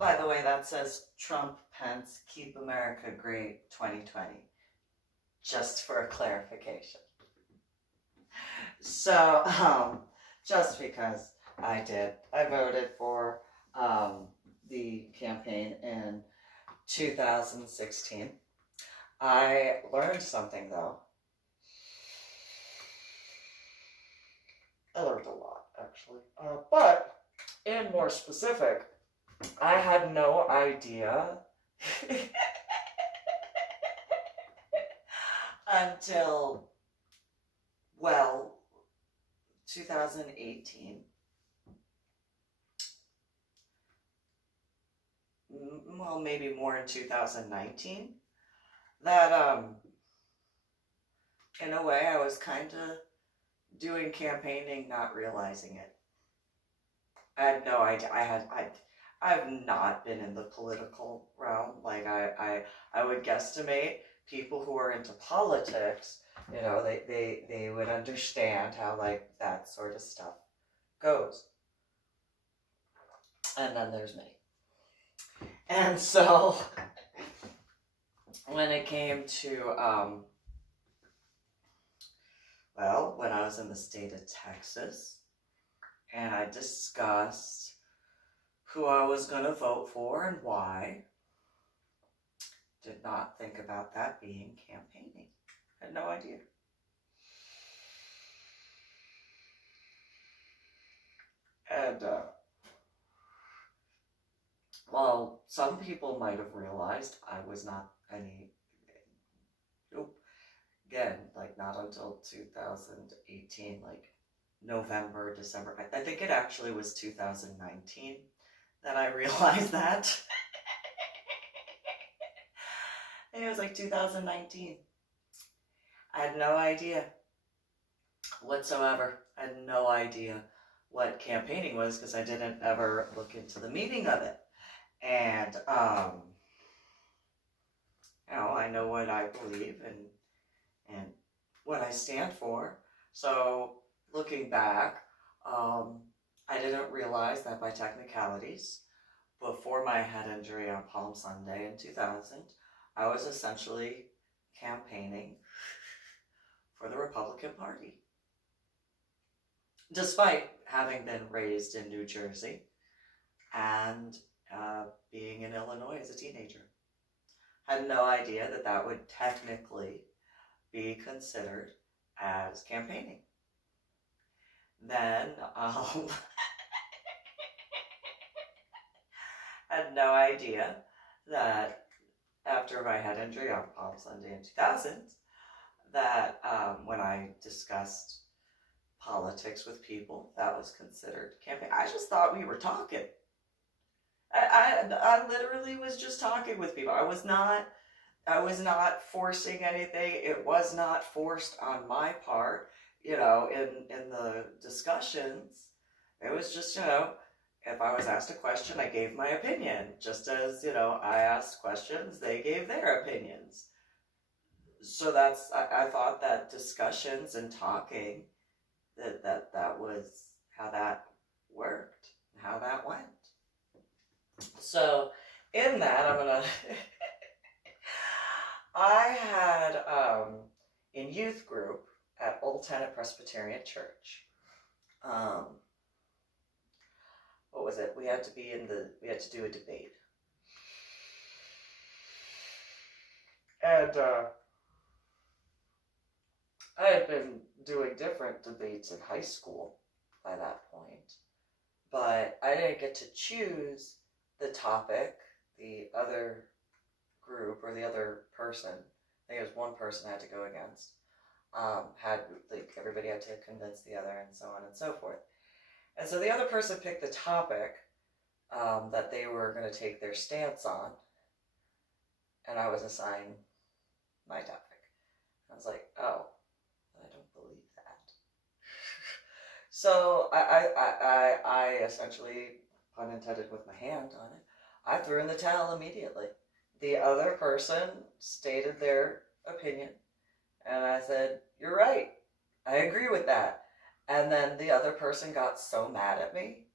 By the way, that says Trump, Pence, Keep America Great 2020. Just for a clarification. So, just because I voted for the campaign in 2016. I learned something though. I learned a lot, actually. But, in more specific, I had no idea until, well, 2018. Well, maybe more in 2019. That, in a way, I was kind of doing campaigning, not realizing it. I had no idea. I've not been in the political realm. Like I would guesstimate people who are into politics. You know, they would understand how like that sort of stuff goes. And then there's me. And so when it came to well, when I was in the state of Texas, and I discussed who I was going to vote for and why, did not think about that being campaigning. Had no idea. And, well, some people might have realized I was not any, nope. Again, like not until 2018, like November, December. I think it actually was 2019 that I realized that. I think it was like 2019. I had no idea whatsoever. I had no idea what campaigning was because I didn't ever look into the meaning of it. And, you know, I know what I believe and what I stand for. So looking back, I didn't realize that by technicalities, before my head injury on Palm Sunday in 2000, I was essentially campaigning for the Republican Party. Despite having been raised in New Jersey and being in Illinois as a teenager. Had no idea that that would technically be considered as campaigning. Then, had no idea that after my head injury on Palm Sunday in 2000, that when I discussed politics with people, that was considered campaign. I just thought we were talking. I literally was just talking with people. I was not forcing anything. It was not forced on my part, you know, in the discussions. It was just, you know, if I was asked a question, I gave my opinion. Just as, you know, I asked questions, they gave their opinions. So that's, I thought that discussions and talking, that was how that worked, how that went. So in that, I'm gonna, I had, in youth group at Old Tennant Presbyterian Church, what was it? We had to do a debate. And, I had been doing different debates in high school by that point, but I didn't get to choose the topic. The other group or the other person, I think it was one person I had to go against, had, like, everybody had to convince the other and so on and so forth. And so the other person picked the topic that they were going to take their stance on, and I was assigned my topic. I was like, oh, I don't believe that. So I essentially, pun intended with my hand on it, I threw in the towel immediately. The other person stated their opinion, and I said, you're right, I agree with that. And then the other person got so mad at me.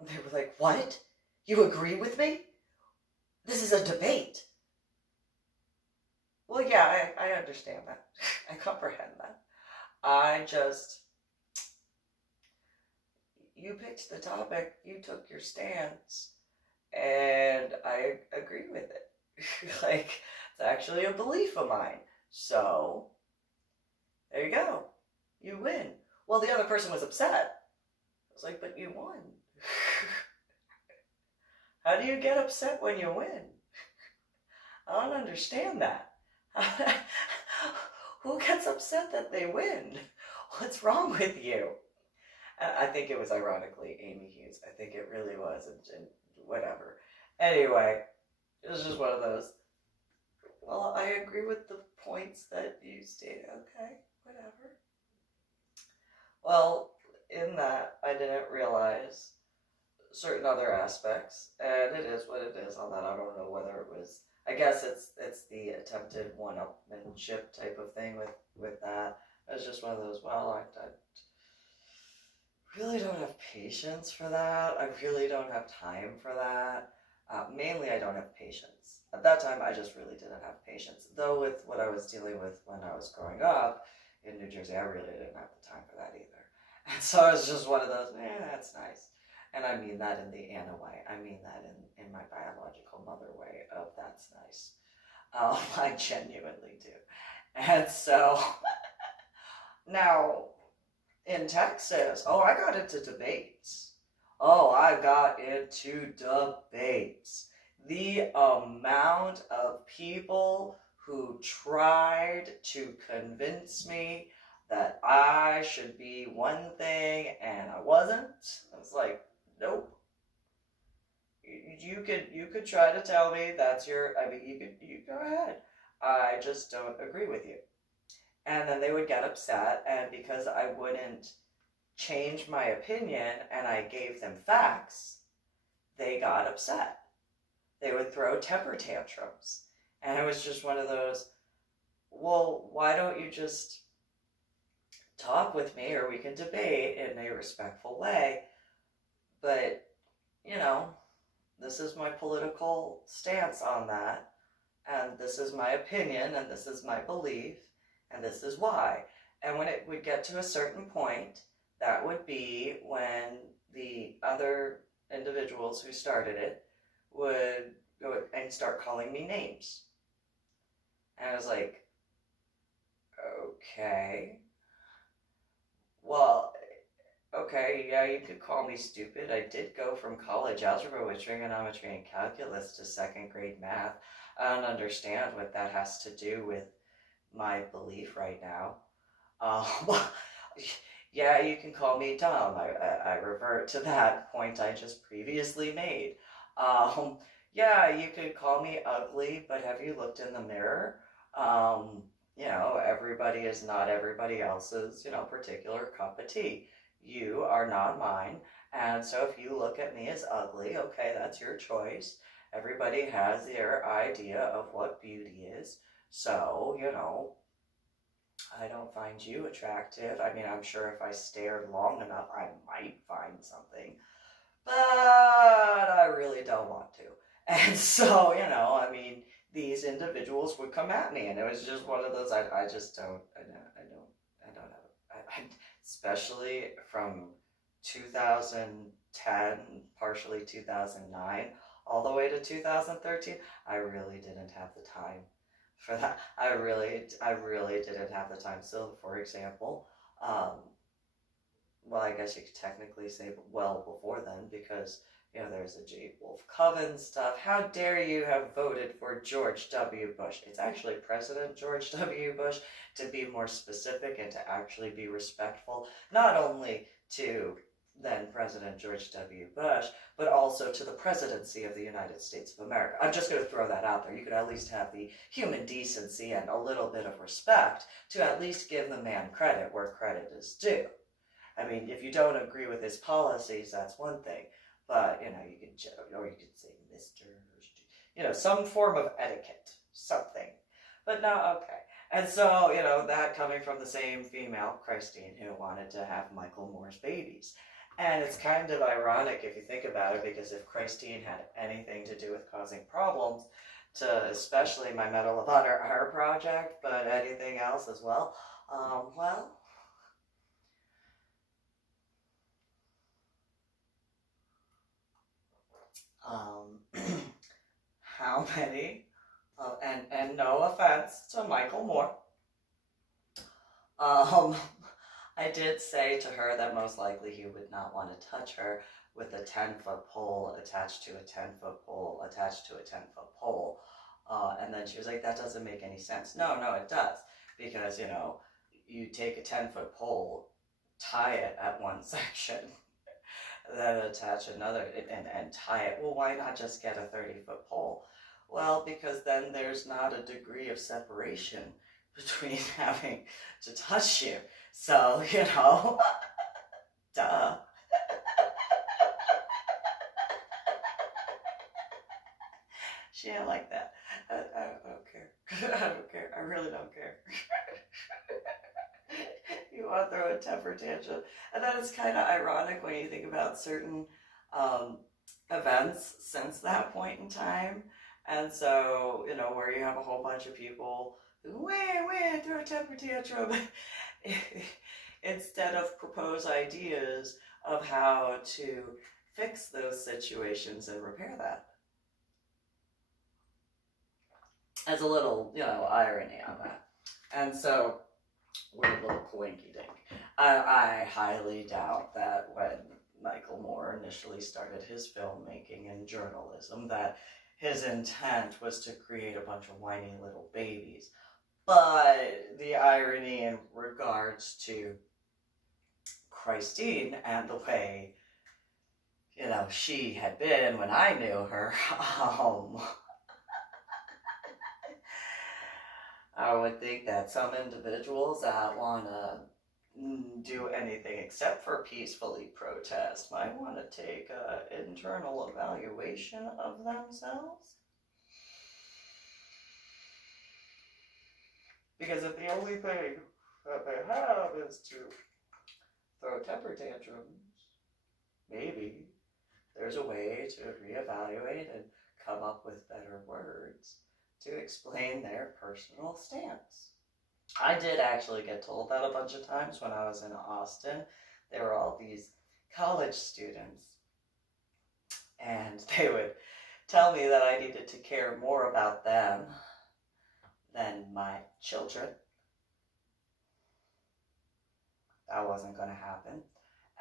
They were like, what? You agree with me? This is a debate. Well, yeah, I understand that. I comprehend that. I just, you picked the topic, you took your stance, and I agree with it. Like, it's actually a belief of mine. So, there you go. You win. Well, the other person was upset. I was like, but you won. How do you get upset when you win? I don't understand that. Who gets upset that they win? What's wrong with you? I think it was ironically Amy Hughes. I think it really was, and whatever. Anyway, it was just one of those. Well, I agree with the points that you stated. Okay, whatever. Well, in that, I didn't realize certain other aspects, and it is what it is on that. I don't know whether it was. I guess it's the attempted one-upmanship type of thing with that. It's just one of those. Well, I really don't have patience for that. I really don't have time for that. Mainly, I don't have patience. At that time, I just really didn't have patience. Though with what I was dealing with when I was growing up in New Jersey, I really didn't have the time for that either. And so it's just one of those, that's nice. And I mean that in the Anna way. I mean that in my biological mother way of that's nice. I genuinely do. And so, now, in Texas, I got into debates. I got into debates. The amount of people who tried to convince me that I should be one thing and I wasn't. I was like, nope. You could try to tell me that's your. I mean, you go ahead. I just don't agree with you. And then they would get upset, and because I wouldn't change my opinion and I gave them facts, they got upset. They would throw temper tantrums. And it was just one of those, well, why don't you just talk with me or we can debate in a respectful way? But, this is my political stance on that, and this is my opinion, and this is my belief, and this is why. And when it would get to a certain point, that would be when the other individuals who started it would go and start calling me names. And I was like, okay. Well, okay, yeah, you could call me stupid. I did go from college algebra with trigonometry and calculus to second grade math. I don't understand what that has to do with my belief right now. Yeah, you can call me dumb. I revert to that point I just previously made. Yeah, you could call me ugly, but have you looked in the mirror? Everybody is not everybody else's, particular cup of tea. You are not mine. And so if you look at me as ugly, okay, that's your choice. Everybody has their idea of what beauty is. So, I don't find you attractive. I mean, I'm sure if I stared long enough, I might find something. But I really don't want to. And so, these individuals would come at me, and it was just one of those, I just don't, I don't have, especially from 2010, partially 2009, all the way to 2013, I really didn't have the time for that. I really didn't have the time. So, for example, well, I guess you could technically say well before then, because there's the J. Wolf Coven stuff. How dare you have voted for George W. Bush? It's actually President George W. Bush, to be more specific and to actually be respectful, not only to then President George W. Bush, but also to the presidency of the United States of America. I'm just going to throw that out there. You could at least have the human decency and a little bit of respect to at least give the man credit where credit is due. I mean, if you don't agree with his policies, that's one thing. But, you could say Mr., some form of etiquette, something. But no, okay. And so, that coming from the same female, Christine, who wanted to have Michael Moore's babies. And it's kind of ironic if you think about it, because if Christine had anything to do with causing problems to especially my Medal of Honor art project, but anything else as well, well, um, how many, and no offense to Michael Moore, um, I did say to her that most likely he would not want to touch her with a 10-foot pole attached to a 10-foot pole attached to a 10-foot pole. And then she was like, that doesn't make any sense. No, no, it does. Because, you know, you take a 10-foot pole, tie it at one section, then attach another and tie it. Well, why not just get a 30-foot pole? Well, because then there's not a degree of separation between having to touch you. So, you know, duh. She didn't like that. I don't care. I don't care. I really don't care. You want to throw a temper tantrum. And then it's kind of ironic when you think about certain events since that point in time. And so, you know, where you have a whole bunch of people who, throw a temper tantrum. Instead of propose ideas of how to fix those situations and repair that. As a little, you know, irony on that. And so, we're a little coinky dink. I highly doubt that when Michael Moore initially started his filmmaking and journalism, that his intent was to create a bunch of whiny little babies. But the irony in regards to Christine and the way, you know, she had been when I knew her, I would think that some individuals that want to do anything except for peacefully protest might want to take an internal evaluation of themselves. Because if the only thing that they have is to throw temper tantrums, maybe there's a way to reevaluate and come up with better words to explain their personal stance. I did actually get told that a bunch of times when I was in Austin. There were all these college students, and they would tell me that I needed to care more about them than my children. That wasn't going to happen.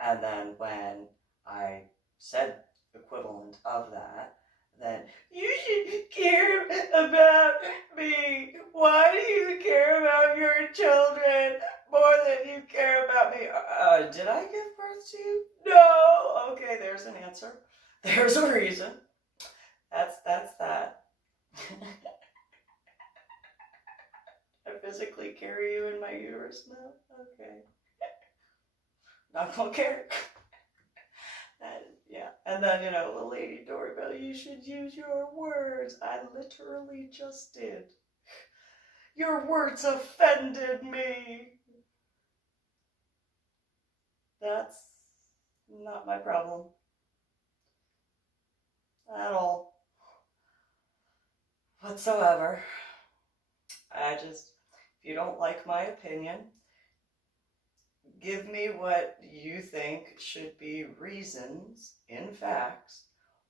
And then when I said equivalent of that, then you should care about me. Why do you care about your children more than you care about me? Did I give birth to you? No. Okay, there's an answer. There's a reason. That's that. I physically carry you in my uterus now? Okay. Not gonna care. Yeah, and then, you know, the lady Dori, Belle, you should use your words. I literally just did. Your words offended me. That's not my problem. At all. Whatsoever. If you don't like my opinion, give me what you think should be reasons, in facts,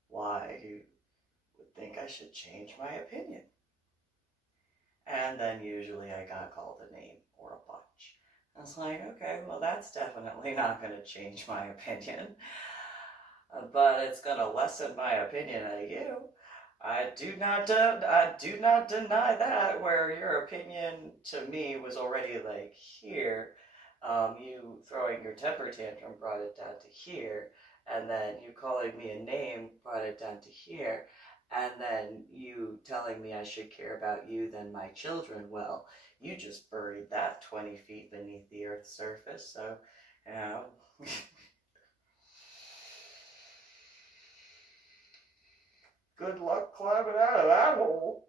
why you would think I should change my opinion. And then usually I got called a name or a bunch. I was like, okay, well, that's definitely not going to change my opinion. But it's going to lessen my opinion of you. I do not deny that, where your opinion to me was already like here. You throwing your temper tantrum brought it down to here, and then you calling me a name brought it down to here, and then you telling me I should care about you than my children. Well, you just buried that 20 feet beneath the Earth's surface, so, you know. Good luck climbing out of that hole.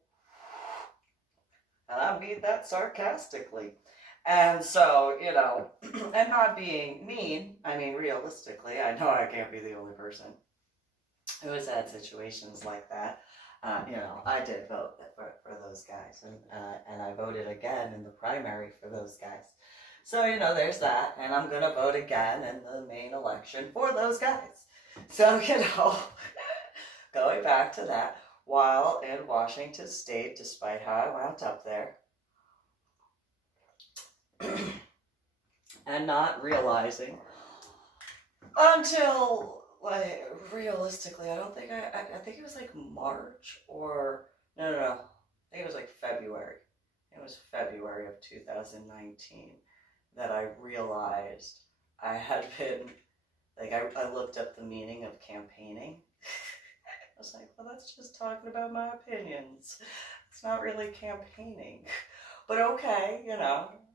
And I mean that sarcastically. And so, and not being mean, I mean, realistically, I know I can't be the only person who has had situations like that. I did vote for those guys, and I voted again in the primary for those guys. So, there's that, and I'm going to vote again in the main election for those guys. So, going back to that, while in Washington State, despite how I wound up there, and not realizing until, like, realistically, I don't think I think it was like March or, no, I think it was like February. It was February of 2019 that I realized I had been, like, I looked up the meaning of campaigning. I was like, well, that's just talking about my opinions. It's not really campaigning. But okay,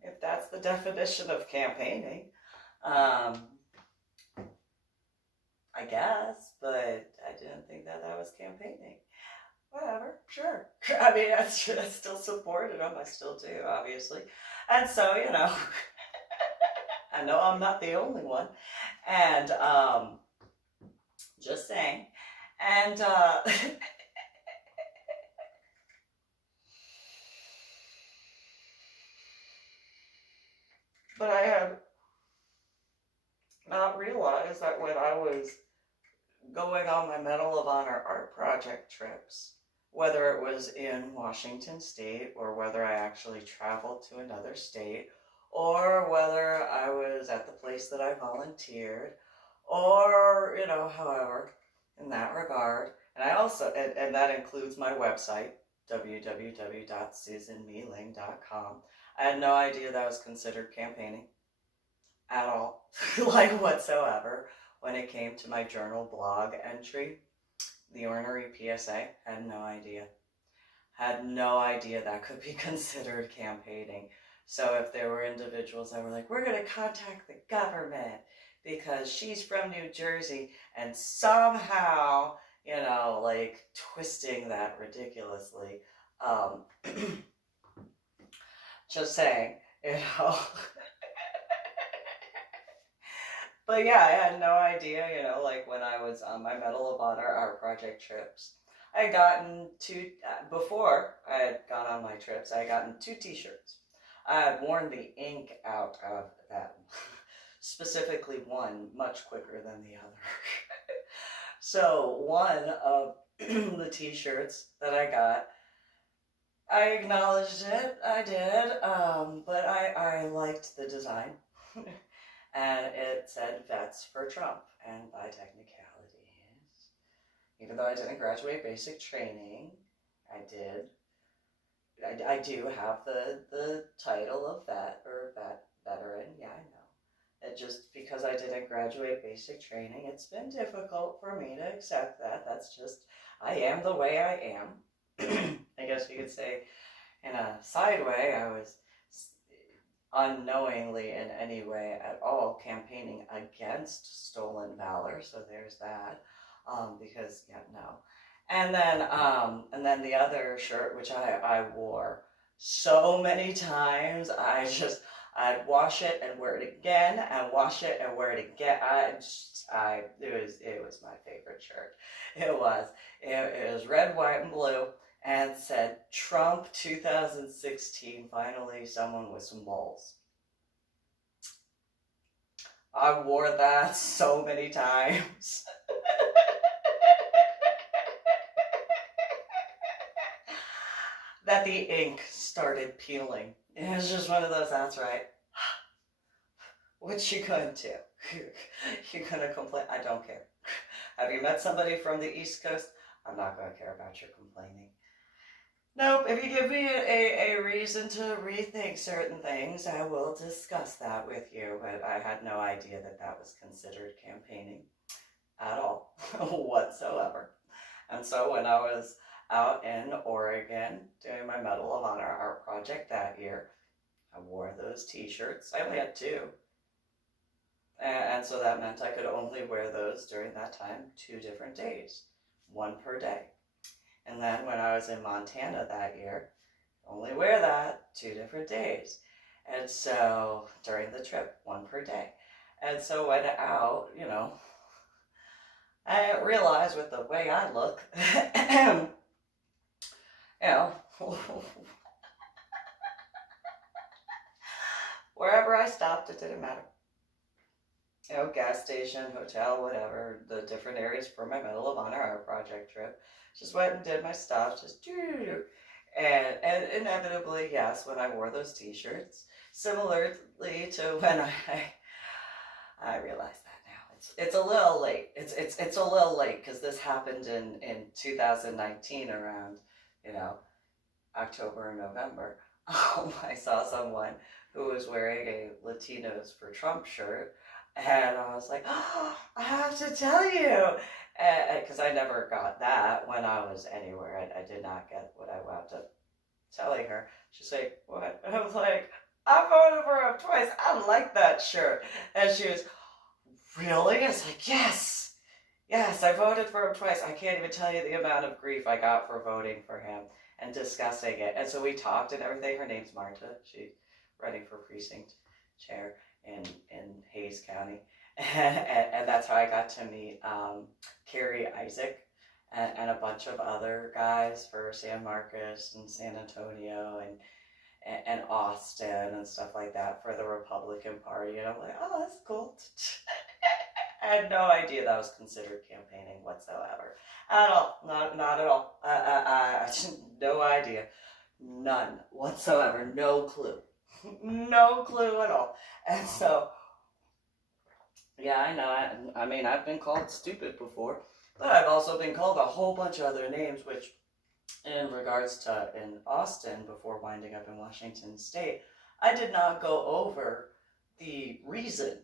if that's the definition of campaigning, I guess, but I didn't think that was campaigning. Whatever, sure. I mean, I still supported him. I still do, obviously. And so, I know I'm not the only one. And just saying. And but I had not realized that when I was going on my Medal of Honor art project trips, whether it was in Washington State or whether I actually traveled to another state, or whether I was at the place that I volunteered, or, however, in that regard. And I also, and that includes my website, www.susanmeeling.com. I had no idea that was considered campaigning at all, like whatsoever. When it came to my journal blog entry, the ornery PSA, had no idea. Had no idea that could be considered campaigning. So if there were individuals that were like, we're going to contact the government because she's from New Jersey, and somehow, like twisting that ridiculously, just saying, But yeah, I had no idea, like when I was on my Medal of Honor art project trips, I had gotten before I had gone on my trips, I had gotten 2 t-shirts. I had worn the ink out of them, specifically one much quicker than the other. So one of the t-shirts that I got, I acknowledged it, I did, but I liked the design. And it said Vets for Trump, and by technicalities, even though I didn't graduate basic training, I do have the title of vet or veteran. Yeah, I know. It just, because I didn't graduate basic training, it's been difficult for me to accept that. That's just, I am the way I am. I guess you could say, in a side way, I was unknowingly in any way at all campaigning against stolen valor, so there's that, because no. And then the other shirt, which I wore so many times, I'd wash it and wear it again, and wash it and wear it again. It was my favorite shirt. It was red, white, and blue, and said, Trump 2016, finally someone with some balls. I wore that so many times. That the ink started peeling. It was just one of those, that's right. What you gonna do? You're gonna complain? I don't care. Have you met somebody from the East Coast? I'm not gonna care about your complaining. Nope, if you give me a reason to rethink certain things, I will discuss that with you, but I had no idea that was considered campaigning at all, whatsoever. And so when I was out in Oregon doing my Medal of Honor art project that year, I wore those t-shirts. I only had 2. And so that meant I could only wear those during that time 2 different days, 1 per day. And then when I was in Montana that year, only wear that 2 different days. And so during the trip, one per day. And so when out, I didn't realize with the way I look, you know, wherever I stopped, it didn't matter. Gas station, hotel, whatever, the different areas for my Medal of Honor Art Project trip. Just went and did my stuff, just do. And inevitably, yes, when I wore those t-shirts, similarly to when I realize that now. It's a little late. It's a little late because this happened in 2019 around, October and November. I saw someone who was wearing a Latinos for Trump shirt, and I was like, oh, I have to tell you. Because I never got that when I was anywhere. I did not get what I wound up telling her. She's like, what? And I was like, I voted for him twice. I like that shirt. And she was, really? I was like, yes, I voted for him twice. I can't even tell you the amount of grief I got for voting for him and discussing it. And so we talked and everything. Her name's Marta. She's running for precinct chair in Hayes County. And that's how I got to meet Carrie Isaac and a bunch of other guys for San Marcos and San Antonio and Austin and stuff like that for the Republican Party. And I'm like, oh, that's cool. I had no idea that was considered campaigning whatsoever. At all. Not at all. I no idea. None whatsoever. No clue. No clue at all. And so, yeah, I know. I mean, I've been called stupid before, but I've also been called a whole bunch of other names, which in regards to in Austin before winding up in Washington State, I did not go over the reason.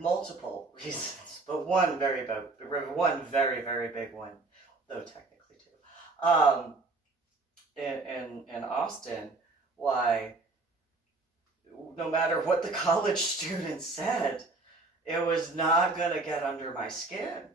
Multiple reasons, but one very, very big one, though technically two. In Austin, why, no matter what the college students said, it was not going to get under my skin.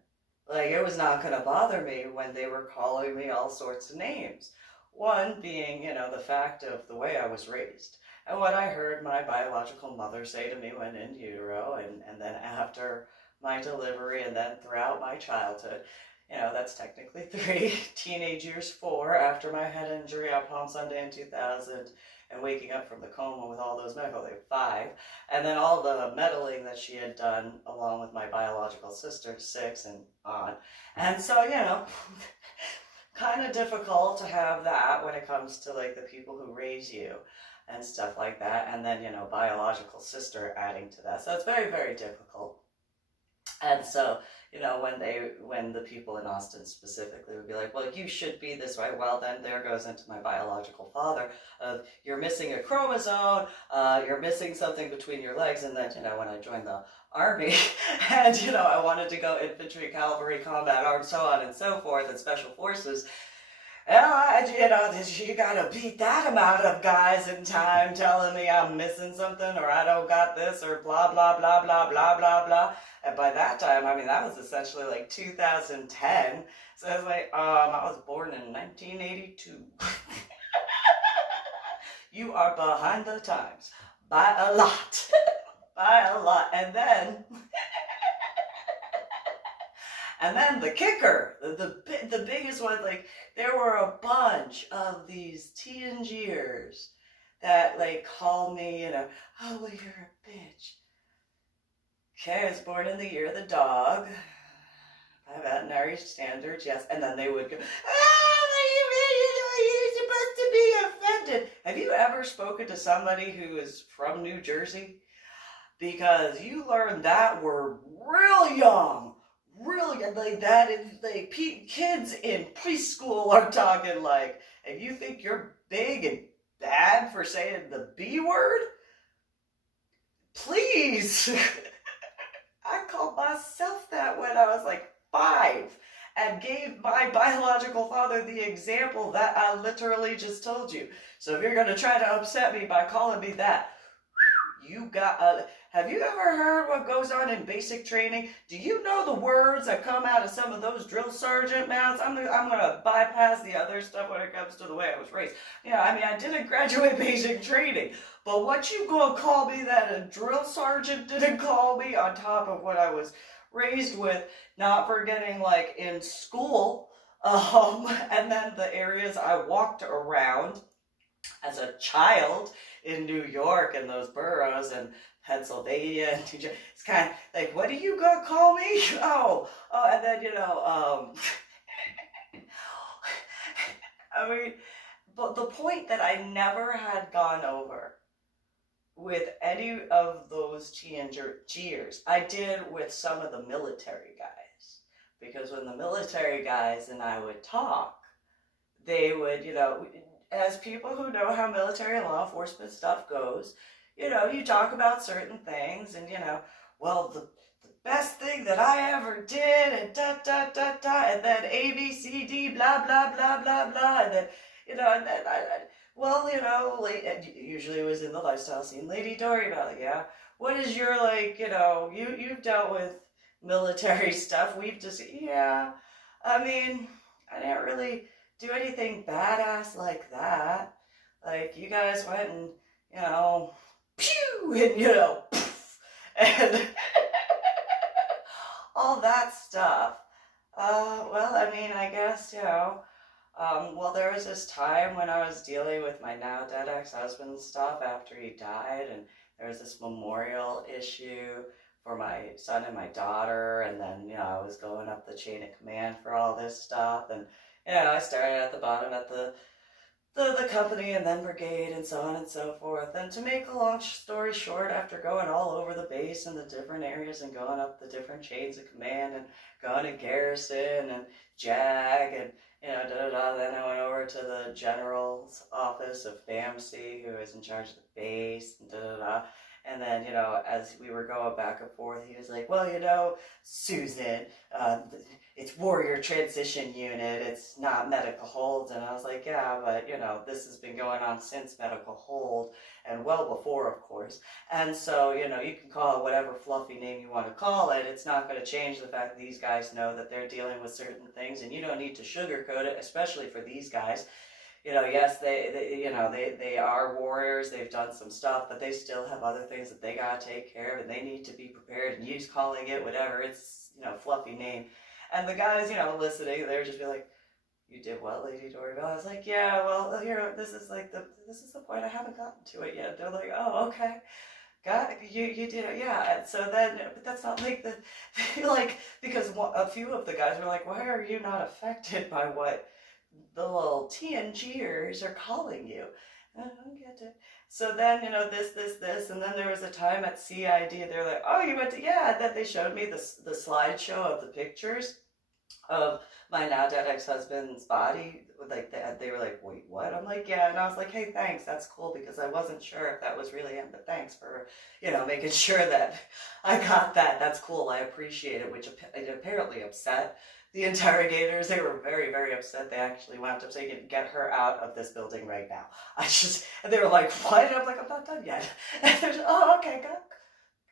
Like, it was not going to bother me when they were calling me all sorts of names. One being, the fact of the way I was raised. And what I heard my biological mother say to me when in utero, and then after my delivery, and then throughout my childhood. That's technically 3, teenage years 4, after my head injury on Palm Sunday in 2000, and waking up from the coma with all those medical things, 5, and then all the meddling that she had done along with my biological sister, 6, and on. And so, kind of difficult to have that when it comes to like the people who raise you and stuff like that, and then, biological sister adding to that. So it's very, very difficult. And so, when the people in Austin specifically would be like, well, you should be this way. Well, then there goes into my biological father of, you're missing a chromosome, you're missing something between your legs. And then, when I joined the Army and, I wanted to go infantry, cavalry, combat arms, so on and so forth, and special forces, you gotta beat that amount of guys in time telling me I'm missing something, or I don't got this, or blah, blah, blah, blah, blah, blah, blah. And by that time, that was essentially like 2010. So I was like, I was born in 1982. You are behind the times by a lot. By a lot. And then... And then the kicker, the biggest one, like, there were a bunch of these teenagers that, like, call me, oh, well, you're a bitch. Okay, I was born in the year of the dog, by veterinary standards, yes. And then they would go, you're supposed to be offended. Have you ever spoken to somebody who is from New Jersey? Because you learned that word real young. Really, like that is like kids in preschool are talking like, if you think you're big and bad for saying the B word, please. I called myself that when I was like 5 and gave my biological father the example that I literally just told you. So if you're going to try to upset me by calling me that, you got Have you ever heard what goes on in basic training? Do you know the words that come out of some of those drill sergeant mouths? I'm gonna bypass the other stuff when it comes to the way I was raised. I mean, I didn't graduate basic training, but what you gonna call me that a drill sergeant didn't call me on top of what I was raised with, not forgetting like in school, and then the areas I walked around as a child in New York and those boroughs and Pennsylvania and New Jersey. It's kind of like, what are you gonna call me? And then I mean, but the point that I never had gone over with any of those teenagers, I did with some of the military guys, because when the military guys and I would talk, they would, as people who know how military and law enforcement stuff goes, you talk about certain things and, well, the best thing that I ever did and da, da, da, da, and then A, B, C, D, blah, blah, blah, blah, blah, and then, and then usually it was in the lifestyle scene, Lady Dori, about yeah, what is your, you've dealt with military stuff, we've just, yeah, I mean, I didn't really do anything badass like that. Like, you guys went and, pew, and, poof, and all that stuff. Well, I mean, I guess, well, there was this time when I was dealing with my now dead ex-husband's stuff after he died, and there was this memorial issue for my son and my daughter, and then, I was going up the chain of command for all this stuff, and I started at the bottom at the company and then brigade and so on and so forth. And to make a long story short, after going all over the base and the different areas and going up the different chains of command and going to garrison and JAG and, then I went over to the general's office of FAMC, who was in charge of the base, and And then, as we were going back and forth, he was like, well, Susan, it's Warrior Transition Unit, it's not medical hold. And I was like, yeah, but, this has been going on since medical hold and well before, of course. And so, you can call it whatever fluffy name you want to call it. It's not going to change the fact that these guys know that they're dealing with certain things, and you don't need to sugarcoat it, especially for these guys. Yes, they are warriors, they've done some stuff, but they still have other things that they gotta take care of, and they need to be prepared, and use calling it whatever, it's, fluffy name. And the guys, listening, they were just be like, you did what, Lady Dori? I was like, yeah, well, here, this is the point, I haven't gotten to it yet. They're like, oh, okay. God, you did it, yeah. And so then, but that's not like because a few of the guys were like, why are you not affected by what the little TNGers are calling you? I don't get it. So then, this, and then there was a time at CID, they're like, oh, you went to, yeah, and then they showed me the slideshow of the pictures of my now dead ex-husband's body. Like, they were like, wait, what? I'm like, yeah, and I was like, hey, thanks, that's cool, because I wasn't sure if that was really him, but thanks for, making sure that I got that. That's cool, I appreciate it, which it apparently upset the interrogators. They were very, very upset. They actually wound up saying, get her out of this building right now. And they were like, what? And I'm like, I'm not done yet. And they're just, oh, okay,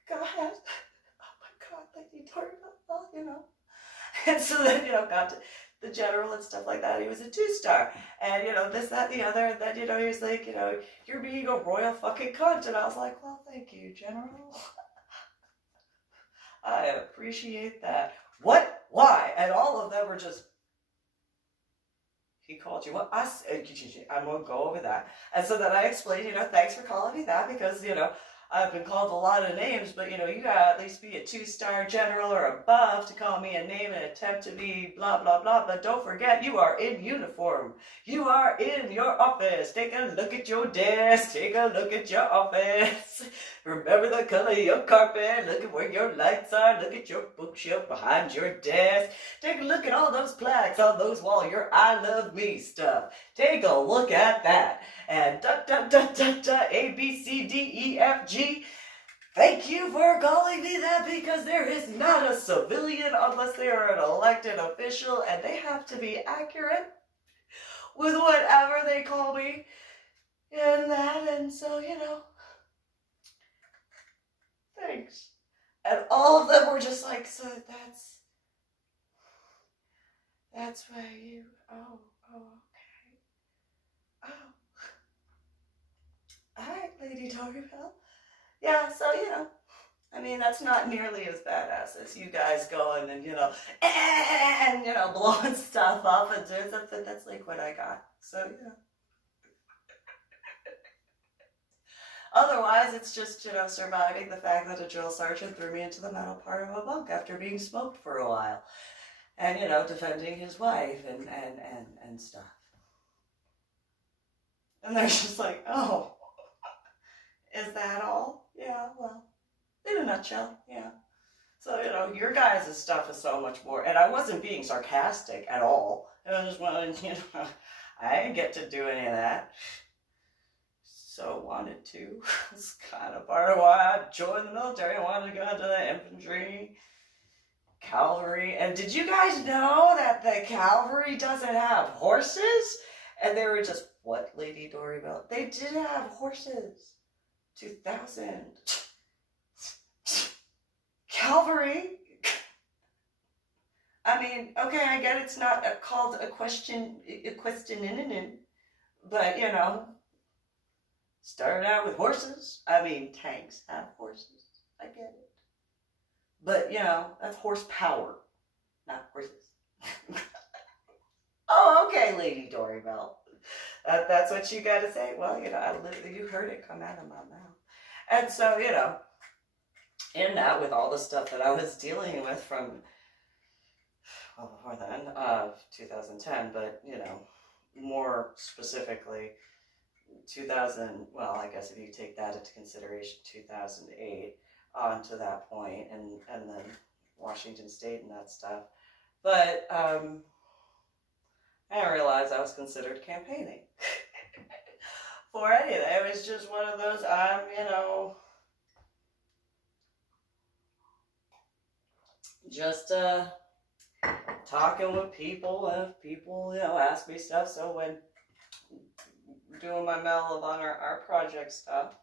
go ahead. Oh my God, Lady Dori, And so then, got to the general and stuff like that. He was a 2-star. And, this, that, and the other. And then, he was like, you're being a royal fucking cunt. And I was like, well, thank you, General. I appreciate that. What? Why? And all of them were just, he called you what? I'm going to go over that. And so then I explained, thanks for calling me that, because, I've been called a lot of names, but, you gotta at least be a 2-star general or above to call me a name and attempt to be blah, blah, blah. But don't forget, you are in uniform. You are in your office. Take a look at your desk. Take a look at your office. Remember the color of your carpet. Look at where your lights are. Look at your bookshelf behind your desk. Take a look at all those plaques on those walls. Your I love me stuff. Take a look at that. And A, B, C, D, E, F, G. Thank you for calling me that, because there is not a civilian unless they are an elected official, and they have to be accurate with whatever they call me and that. And so, Thanks. And all of them were just like, so that's why you, oh, okay. Oh, all right, Lady Dori Belle. Yeah, so, I mean, that's not nearly as badass as you guys going and, and, blowing stuff up and doing something. That's like what I got. So, Otherwise, it's just, surviving the fact that a drill sergeant threw me into the metal part of a bunk after being smoked for a while. And, defending his wife and stuff. And they're just like, oh, is that all? Yeah, well, in a nutshell, yeah. So, your guys' stuff is so much more. And I wasn't being sarcastic at all. I just wanted, I didn't get to do any of that. So wanted to. It's kind of part of why I joined the military. I wanted to go into the infantry, cavalry. And did you guys know that the cavalry doesn't have horses? And they were just, what, Lady Dori Belle? They did have horses. 2000. Cavalry? I mean, okay, I get it's not called a question, but, started out with horses. I mean, tanks have horses. I get it. But, that's horsepower, not horses. Oh, okay, Lady Dori Belle. That's what you got to say. Well, you heard it come out of my mouth. And so, in that, with all the stuff that I was dealing with from, well, before then, 2010, but, more specifically, 2000, well, I guess if you take that into consideration, 2008 on to that point, and then Washington State and that stuff. But I didn't realize I was considered campaigning for anything. It was just one of those, just talking with people, and if people, ask me stuff. So when doing my Medal of Honor art project stuff,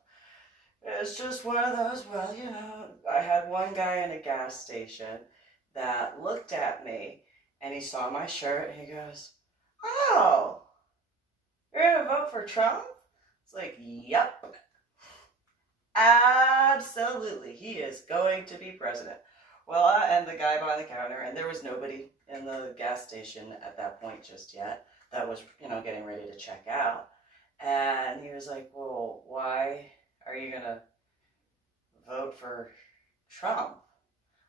it's just one of those, well, I had one guy in a gas station that looked at me and he saw my shirt and he goes, oh, you're gonna vote for Trump? It's like, yep, absolutely, he is going to be president. Well, and the guy behind the counter, and there was nobody in the gas station at that point just yet that was, getting ready to check out. And he was like, well, why are you going to vote for Trump?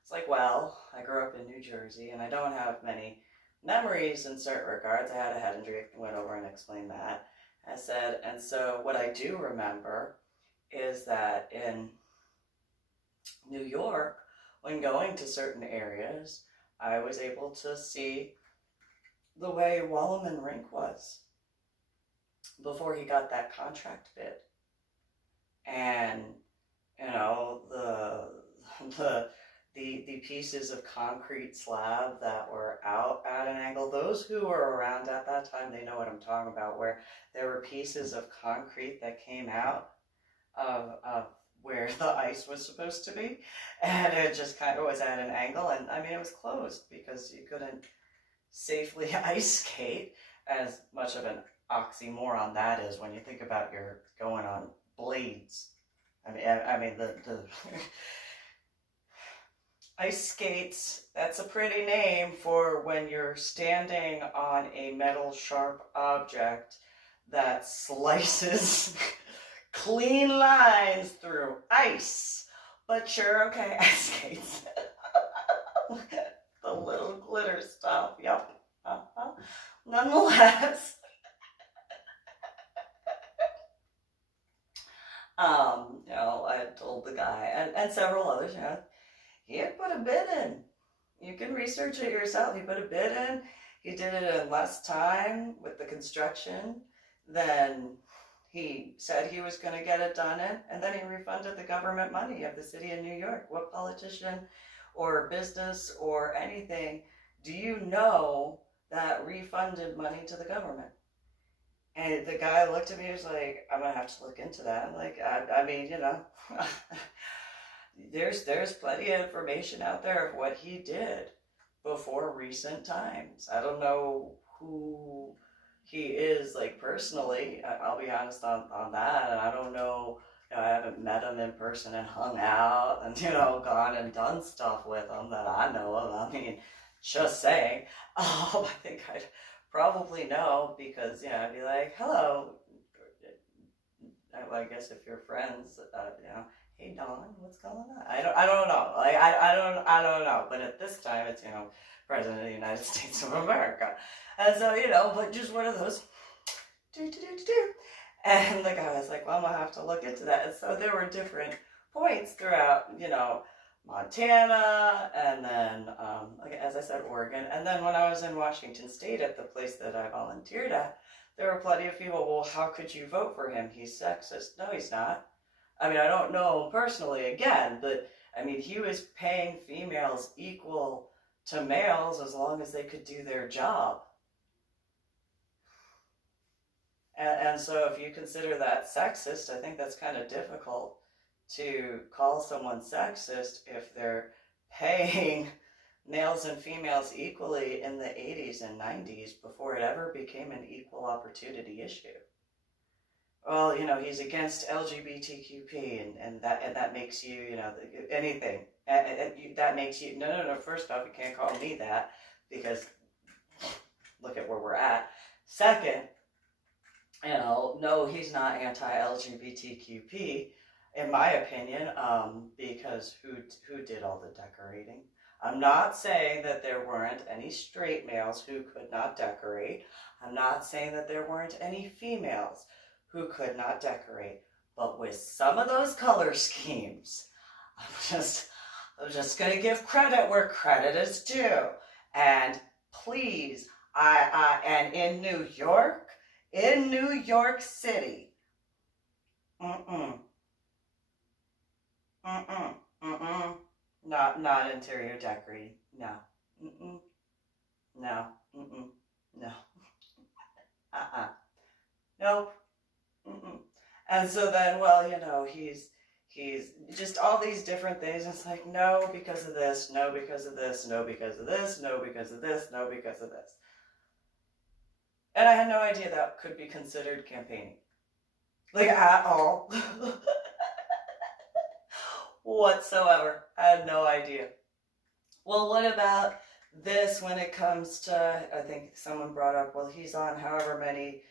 It's like, well, I grew up in New Jersey, and I don't have many memories in certain regards. I had a head injury, went over and explained that. I said, and so what I do remember is that in New York, when going to certain areas, I was able to see the way Wallerman Rink was before he got that contract bid. And, the pieces of concrete slab that were out at an angle, those who were around at that time, they know what I'm talking about, where there were pieces of concrete that came out of where the ice was supposed to be, and it just kind of was at an angle, and I mean, it was closed because you couldn't safely ice skate, as much of an oxymoron that is when you think about you're going on blades. I mean the ice skates, that's a pretty name for when you're standing on a metal sharp object that slices clean lines through ice. But sure, okay, ice skates. The little glitter stuff, yep. Nonetheless, I had told the guy and several others, he had put a bid in. You can research it yourself. He put a bid in. He did it in less time with the construction than he said he was going to get it done in, and then he refunded the government money of the city of New York. What politician or business or anything do you know that refunded money to the government? And the guy looked at me and was like, I'm going to have to look into that. I'm like, I mean, there's plenty of information out there of what he did before recent times. I don't know who he is like personally. I'll be honest on that, and I don't know. You know, I haven't met him in person and hung out and gone and done stuff with him that I know of. I mean, just saying. I think I'd probably know because I'd be like, hello. Well, I guess if you're friends, hey Don, what's going on? I don't know. Like I don't know. But at this time, it's President of the United States of America, and so but just one of those, do. And the guy was like, well, I'm gonna have to look into that. And so there were different points throughout, Montana, and then, as I said, Oregon, and then when I was in Washington State at the place that I volunteered at. There were plenty of people, well, how could you vote for him? He's sexist. No, he's not. I mean, I don't know him personally again, but I mean, he was paying females equal to males as long as they could do their job. And so if you consider that sexist, I think that's kind of difficult to call someone sexist if they're paying males and females equally in the 80s and 90s before it ever became an equal opportunity issue. Well, he's against LGBTQP and that makes you, anything. That makes you, no, first off, you can't call me that because look at where we're at. Second, no, he's not anti-LGBTQP, in my opinion, because who did all the decorating? I'm not saying that there weren't any straight males who could not decorate. I'm not saying that there weren't any females who could not decorate. But with some of those color schemes, I'm just going to give credit where credit is due. And please, and in New York City, Not interior decorating. No. No. No. Nope. And so then, well, he's just all these different things. It's like, no, because of this, no, because of this, no, because of this, no, because of this, no, because of this. And I had no idea that could be considered campaigning. Like, at all. Whatsoever. I had no idea. Well, what about this when it comes to, I think someone brought up, well, he's on however many,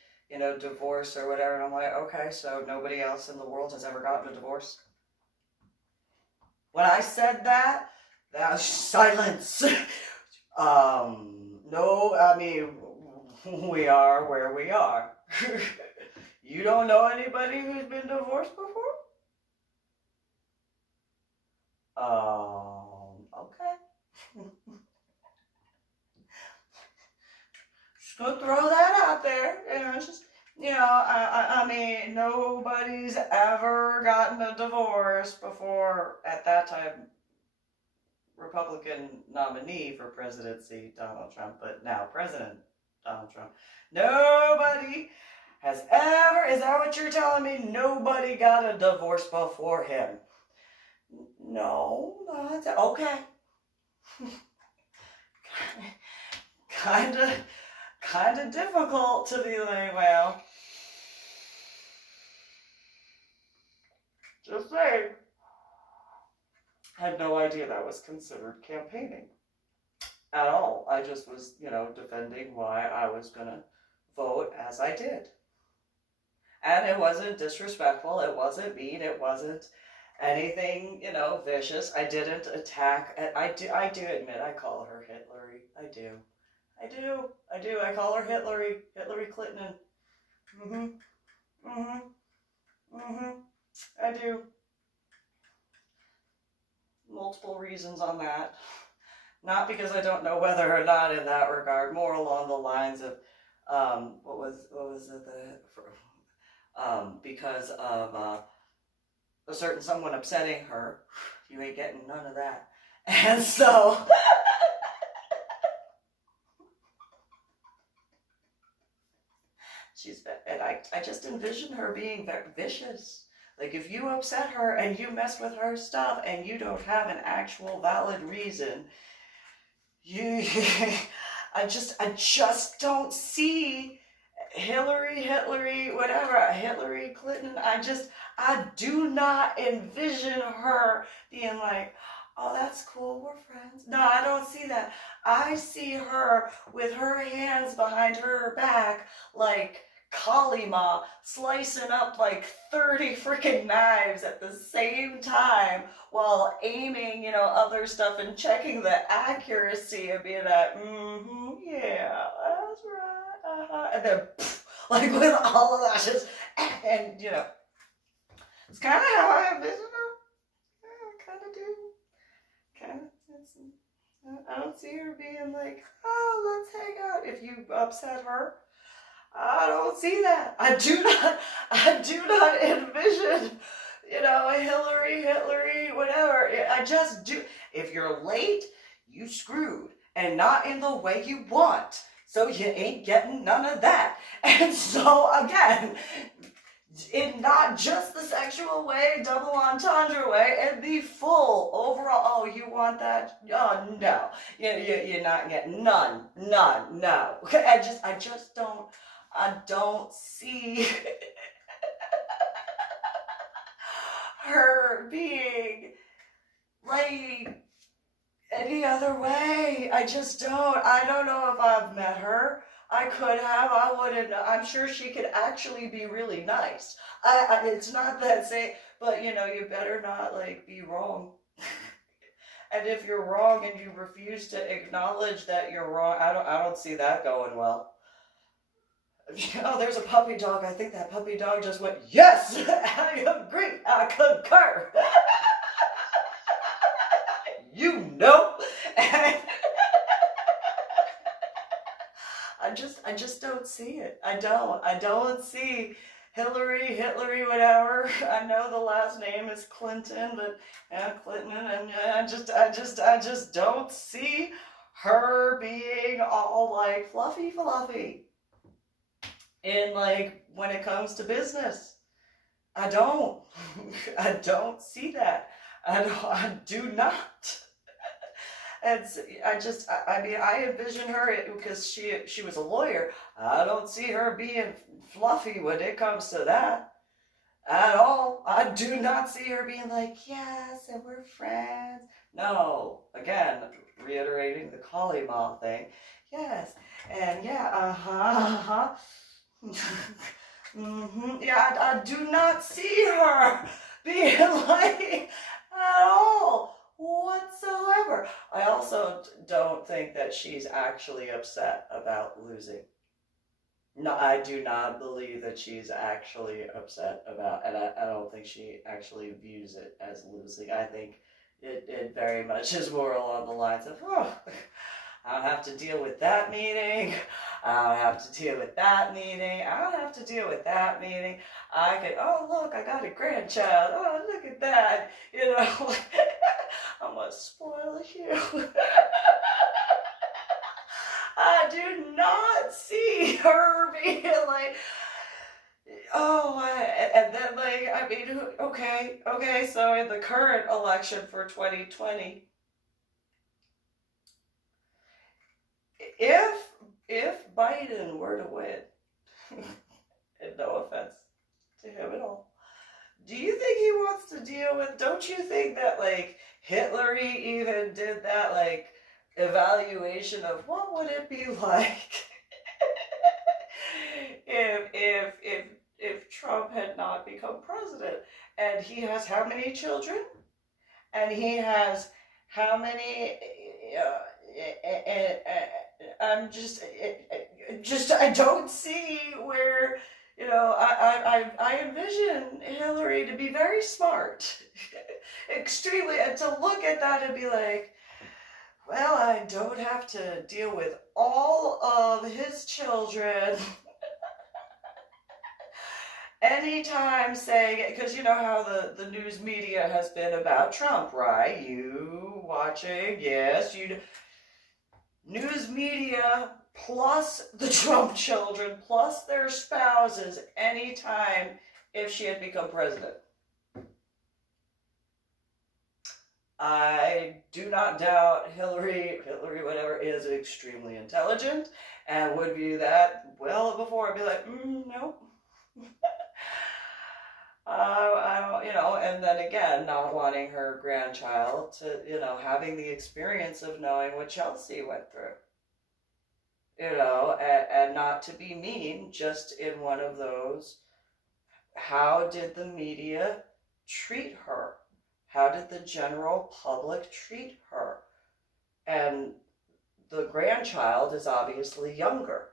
divorce or whatever. And I'm like, okay, so nobody else in the world has ever gotten a divorce? When I said that was silence. No, I mean, we are where we are. You don't know anybody who's been divorced before? Okay. Just gonna throw that out there. It's just, I mean, nobody's ever gotten a divorce before, at that time, Republican nominee for presidency, Donald Trump, but now President Donald Trump. Nobody has ever, is that what you're telling me? Nobody got a divorce before him. No, not that. Okay. kind of difficult to be like, well, just saying. I had no idea that was considered campaigning at all. I just was, defending why I was going to vote as I did. And it wasn't disrespectful. It wasn't mean. It wasn't anything, vicious. I didn't attack. I do admit I call her Hitlery. I do. I call her Hillary Clinton. I do. Multiple reasons on that. Not because I don't know whether or not in that regard, more along the lines of, what was it, because of a certain someone upsetting her. You ain't getting none of that. And so, and I just envision her being very vicious. Like, if you upset her and you mess with her stuff and you don't have an actual valid reason, you, I just don't see Hillary, whatever, Hillary Clinton. I do not envision her being like, oh, that's cool, we're friends. No, I don't see that. I see her with her hands behind her back, like Kalima, slicing up like 30 freaking knives at the same time while aiming, other stuff and checking the accuracy and being like, yeah, that's right, and then, like with all of that, just, and, it's kind of how I envision her. Yeah, I kind of do. I don't see her being like, oh, let's hang out. If you upset her, I don't see that. I do not envision, Hillary, whatever. I just do. If you're late, you screwed, and not in the way you want. So you ain't getting none of that. And so again, in not just the sexual way, double entendre way, and the full overall, oh, you want that? Oh, no. You're not getting none, no. I don't see her being like any other way. I don't know if I've met her. I could have, I wouldn't know. I'm sure she could actually be really nice. It's not that but you better not be wrong. And if you're wrong and you refuse to acknowledge that you're wrong, I don't see that going well. Oh, there's a puppy dog. I think that puppy dog just went, yes, I agree, I concur. And I just don't see it. I don't see Hillary, whatever. I know the last name is Clinton, but Clinton, and I just don't see her being all like fluffy. And when it comes to business, I don't see that. I do not. I envision her because she was a lawyer. I don't see her being fluffy when it comes to that at all. I do not see her being like, yes, and we're friends. No, again, reiterating the Kalima thing. Yes, and yeah, yeah, I do not see her being like at all whatsoever. I also don't think that she's actually upset about losing. No, I do not believe that she's actually upset about, and I don't think she actually views it as losing. I think it very much is more along the lines of, oh, I don't have to deal with that meeting. I don't have to deal with that meeting. I don't have to deal with that meeting. I could, oh, look, I got a grandchild. Oh, look at that. I'm going to spoil you. I do not see her being like, oh, and then okay, so in the current election for 2020, if Biden were to win, and no offense to him at all, do you think he wants to deal with, don't you think that Hitler even did that evaluation of what would it be like if Trump had not become president? And he has how many children? And he has how many I don't see where, I envision Hillary to be very smart, extremely, and to look at that and be like, well, I don't have to deal with all of his children anytime saying, because you know how the news media has been about Trump, right? You watching, yes, news media plus the Trump children plus their spouses anytime if she had become president. I do not doubt Hillary, whatever, is extremely intelligent and would view that well before I'd be like, nope. And then again, not wanting her grandchild to, having the experience of knowing what Chelsea went through, and not to be mean, just in one of those, how did the media treat her? How did the general public treat her? And the grandchild is obviously younger.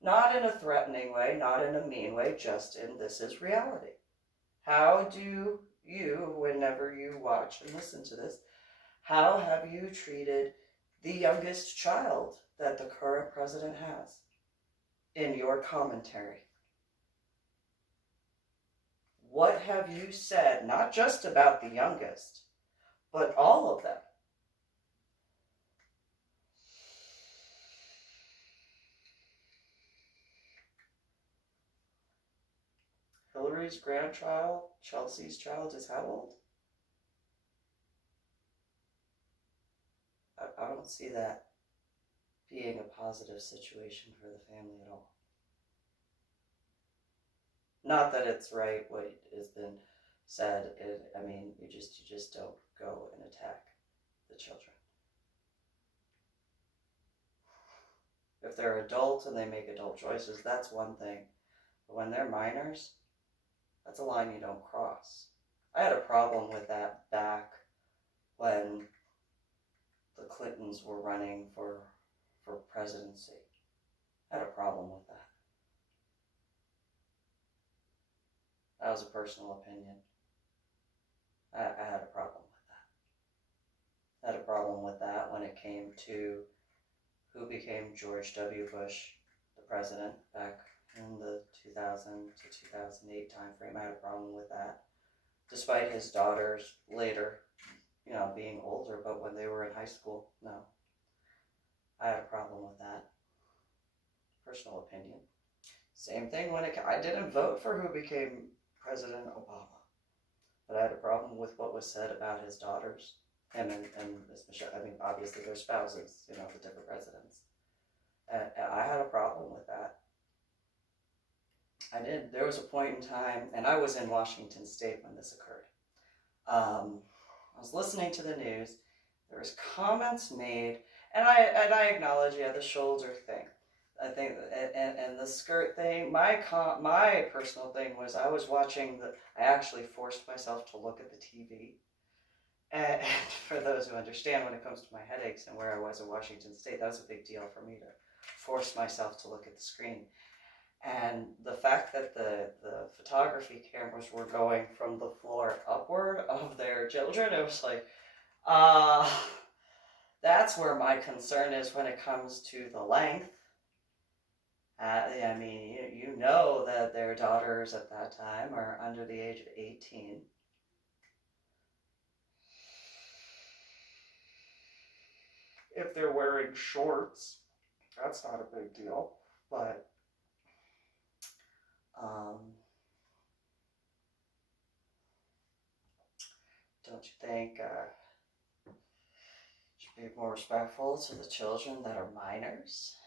Not in a threatening way, not in a mean way, just in this is reality. How do you, whenever you watch and listen to this, how have you treated the youngest child that the current president has in your commentary? What have you said, not just about the youngest, but all of them? Hillary's grandchild, Chelsea's child, is how old? I don't see that being a positive situation for the family at all. Not that it's right what has been said. You just don't go and attack the children. If they're adults and they make adult choices, that's one thing. But when they're minors, that's a line you don't cross. I had a problem with that back when the Clintons were running for presidency. I had a problem with that. That was a personal opinion. I had a problem with that. I had a problem with that when it came to who became George W. Bush, the president, back in the 2000 to 2008 timeframe. I had a problem with that. Despite his daughters later, being older, but when they were in high school, no. I had a problem with that. Personal opinion. Same thing when I didn't vote for who became President Obama, but I had a problem with what was said about his daughters, him and Miss Michelle. Obviously their spouses, the different presidents. And I had a problem with that. I did. There was a point in time, and I was in Washington State when this occurred. I was listening to the news. There was comments made, and I acknowledge, the shoulder thing. I think, and the skirt thing. My personal thing was I was watching I actually forced myself to look at the TV. And for those who understand, when it comes to my headaches and where I was in Washington State, that was a big deal for me to force myself to look at the screen. And the fact that the photography cameras were going from the floor upward of their children, it was like, that's where my concern is when it comes to the length. You know that their daughters at that time are under the age of 18. If they're wearing shorts, that's not a big deal, but don't you think should be more respectful to the children that are minors?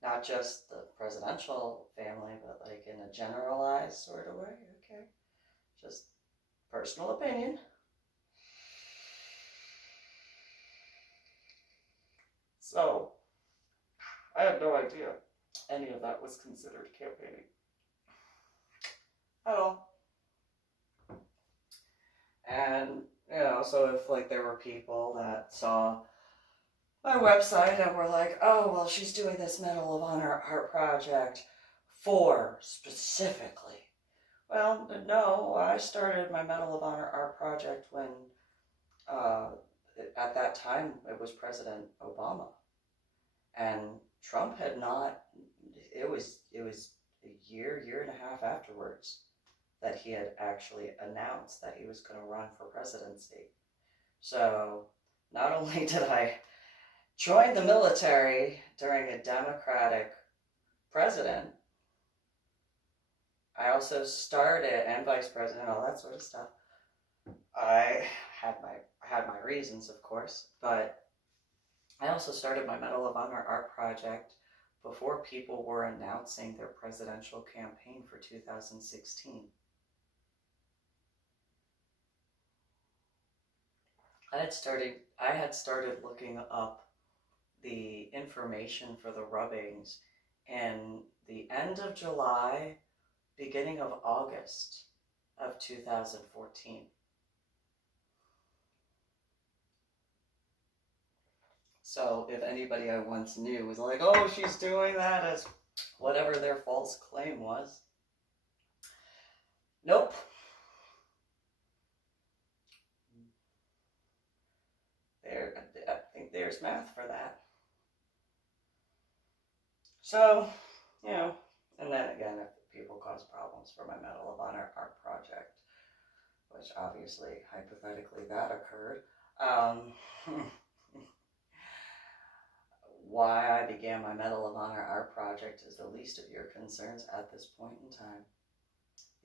Not just the presidential family, but like in a generalized sort of way, okay? Just personal opinion. So, I have no idea any of that was considered campaigning at all. And, so if there were people that saw my website and were like, oh, well, she's doing this Medal of Honor art project for specifically. Well, no, I started my Medal of Honor art project when, at that time, it was President Obama. And Trump had not, it was a year and a half afterwards that he had actually announced that he was going to run for presidency. So not only did I join the military during a Democratic president, I also started, and vice president, all that sort of stuff. I had my reasons, of course, but I also started my Medal of Honor art project before people were announcing their presidential campaign for 2016. I had started looking up the information for the rubbings in the end of July, beginning of August of 2014. So if anybody I once knew was like, oh, she's doing that as whatever their false claim was. Nope. I think there's math for that. So, you know, and then again, if people cause problems for my Medal of Honor art project, which obviously, hypothetically, that occurred, why I began my Medal of Honor art project is the least of your concerns at this point in time.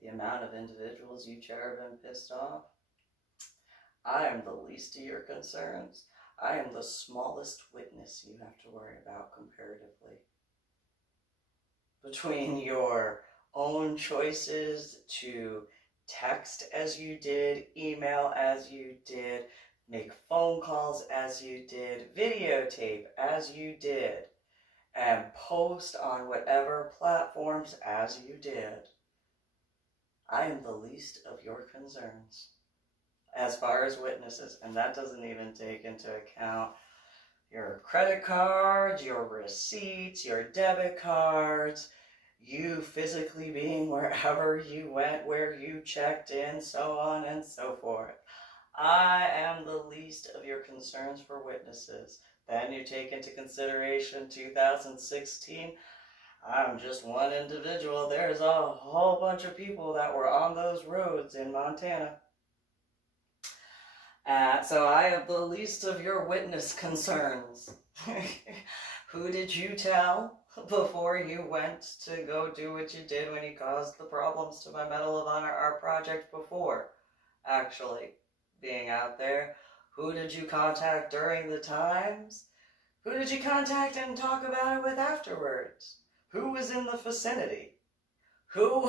The amount of individuals you cherubim pissed off, I am the least of your concerns. I am the smallest witness you have to worry about comparatively. Between your own choices to text as you did, email as you did, make phone calls as you did, videotape as you did, and post on whatever platforms as you did, I am the least of your concerns as far as witnesses, and that doesn't even take into account your credit cards, your receipts, your debit cards, you physically being wherever you went, where you checked in, so on and so forth. I am the least of your concerns for witnesses. Then you take into consideration 2016, I'm just one individual. There's a whole bunch of people that were on those roads in Montana. So I am the least of your witness concerns. Who did you tell before you went to go do what you did when you caused the problems to my Medal of Honor art project before actually being out there? Who did you contact during the times? Who did you contact and talk about it with afterwards? Who was in the vicinity? Who,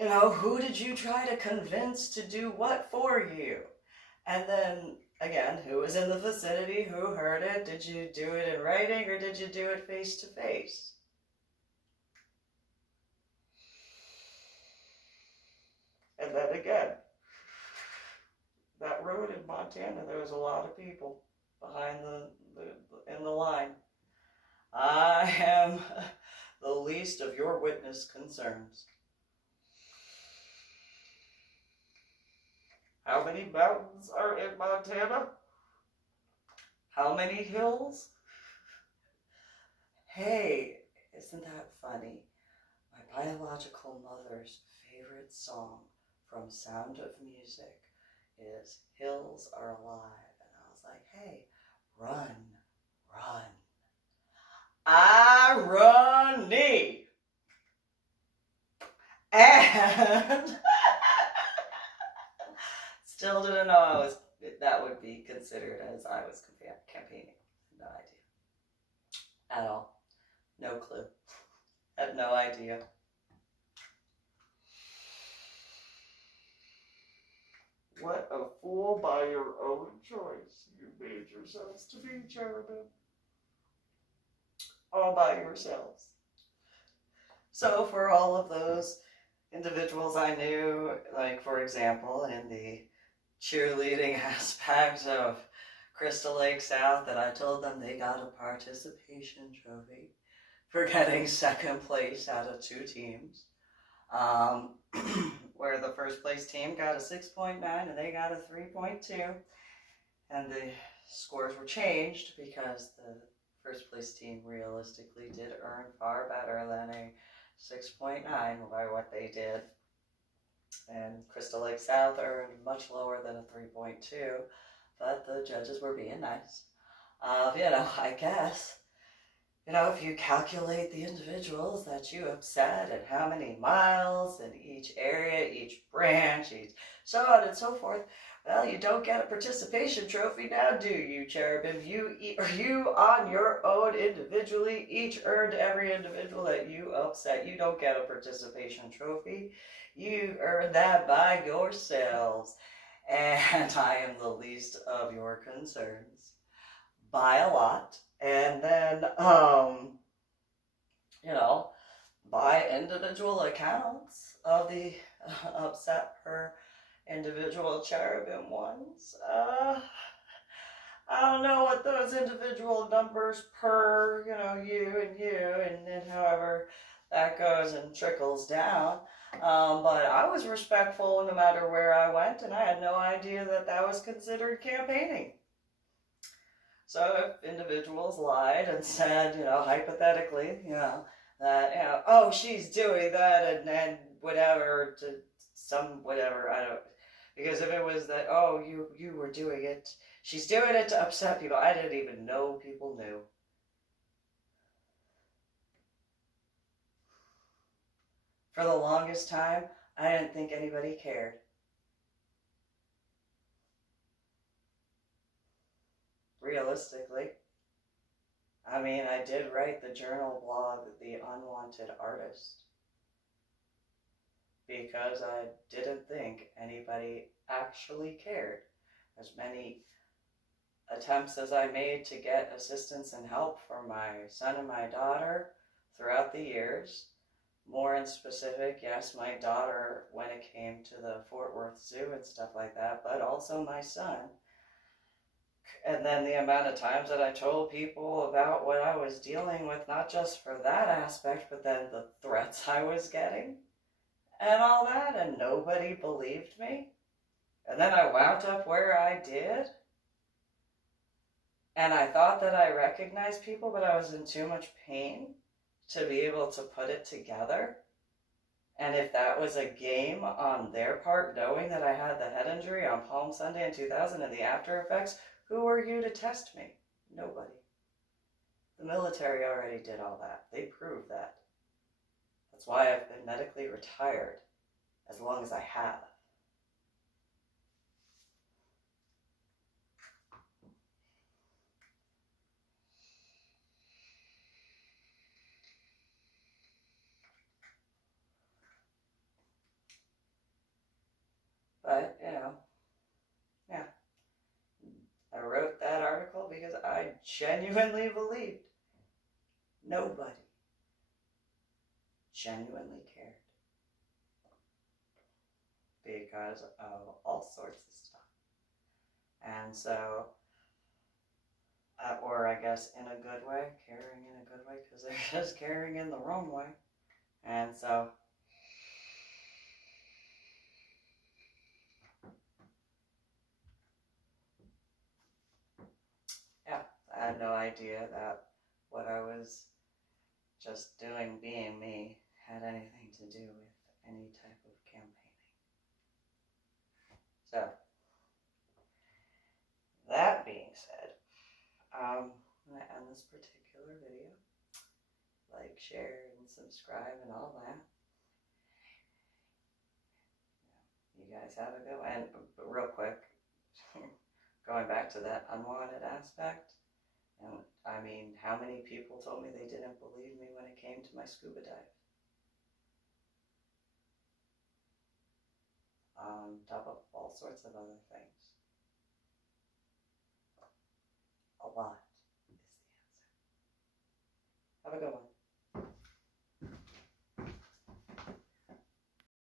who did you try to convince to do what for you? And then, again, who was in the vicinity? Who heard it? Did you do it in writing or did you do it face to face? And then again, that road in Montana, there was a lot of people behind in the line. I am the least of your witness concerns. How many mountains are in Montana? How many hills? Hey, isn't that funny? My biological mother's favorite song from Sound of Music is Hills Are Alive. And I was like, hey, run, run. Irony. And still didn't know that would be considered as I was campaigning. No idea. At all. No clue. Had no idea. What a fool by your own choice you made yourselves to be, cherubim. All by yourselves. So for all of those individuals I knew, like for example, in the cheerleading aspect of Crystal Lake South, that I told them they got a participation trophy for getting second place out of 2 teams. Where the first place team got a 6.9 and they got a 3.2. And the scores were changed because the first place team realistically did earn far better than a 6.9 by what they did. And Crystal Lake South earned much lower than a 3.2, but the judges were being nice. I guess if you calculate the individuals that you upset and how many miles in each area, each branch, each so on and so forth, well, you don't get a participation trophy now, do you, cherubim? You on your own individually each earned every individual that you upset. You don't get a participation trophy. You earn that by yourselves. And I am the least of your concerns by a lot. And then, by individual accounts of the upset per individual cherubim ones. I don't know what those individual numbers per, you, and then however that goes and trickles down. But I was respectful no matter where I went, and I had no idea that that was considered campaigning. So if individuals lied and said, hypothetically, that, oh, she's doing that and whatever to some whatever, I don't, because if it was that, oh, you were doing it, she's doing it to upset people, I didn't even know people knew. For the longest time, I didn't think anybody cared. Realistically. I mean, I did write the journal blog, The Unwanted Artist, because I didn't think anybody actually cared. As many attempts as I made to get assistance and help for my son and my daughter throughout the years, more in specific, yes, my daughter when it came to the Fort Worth Zoo and stuff like that, but also my son. And then the amount of times that I told people about what I was dealing with, not just for that aspect, but then the threats I was getting and all that, and nobody believed me. And then I wound up where I did. And I thought that I recognized people, but I was in too much pain to be able to put it together. And if that was a game on their part, knowing that I had the head injury on Palm Sunday in 2000 and the after effects, who were you to test me? Nobody. The military already did all that. They proved that. That's why I've been medically retired as long as I have. But, yeah. I wrote that article because I genuinely believed nobody genuinely cared because of all sorts of stuff. And so, or I guess in a good way, caring in a good way, because they're just caring in the wrong way. And so, yeah, I had no idea that what I was just doing, being me, had anything to do with any type of campaigning. So, that being said, I'm going to end this particular video. Like, share, and subscribe, and all that. You guys have a good one. And real quick, going back to that unwanted aspect, and I mean, how many people told me they didn't believe me when it came to my scuba dive? On top of all sorts of other things. A lot is the answer. Have a good one.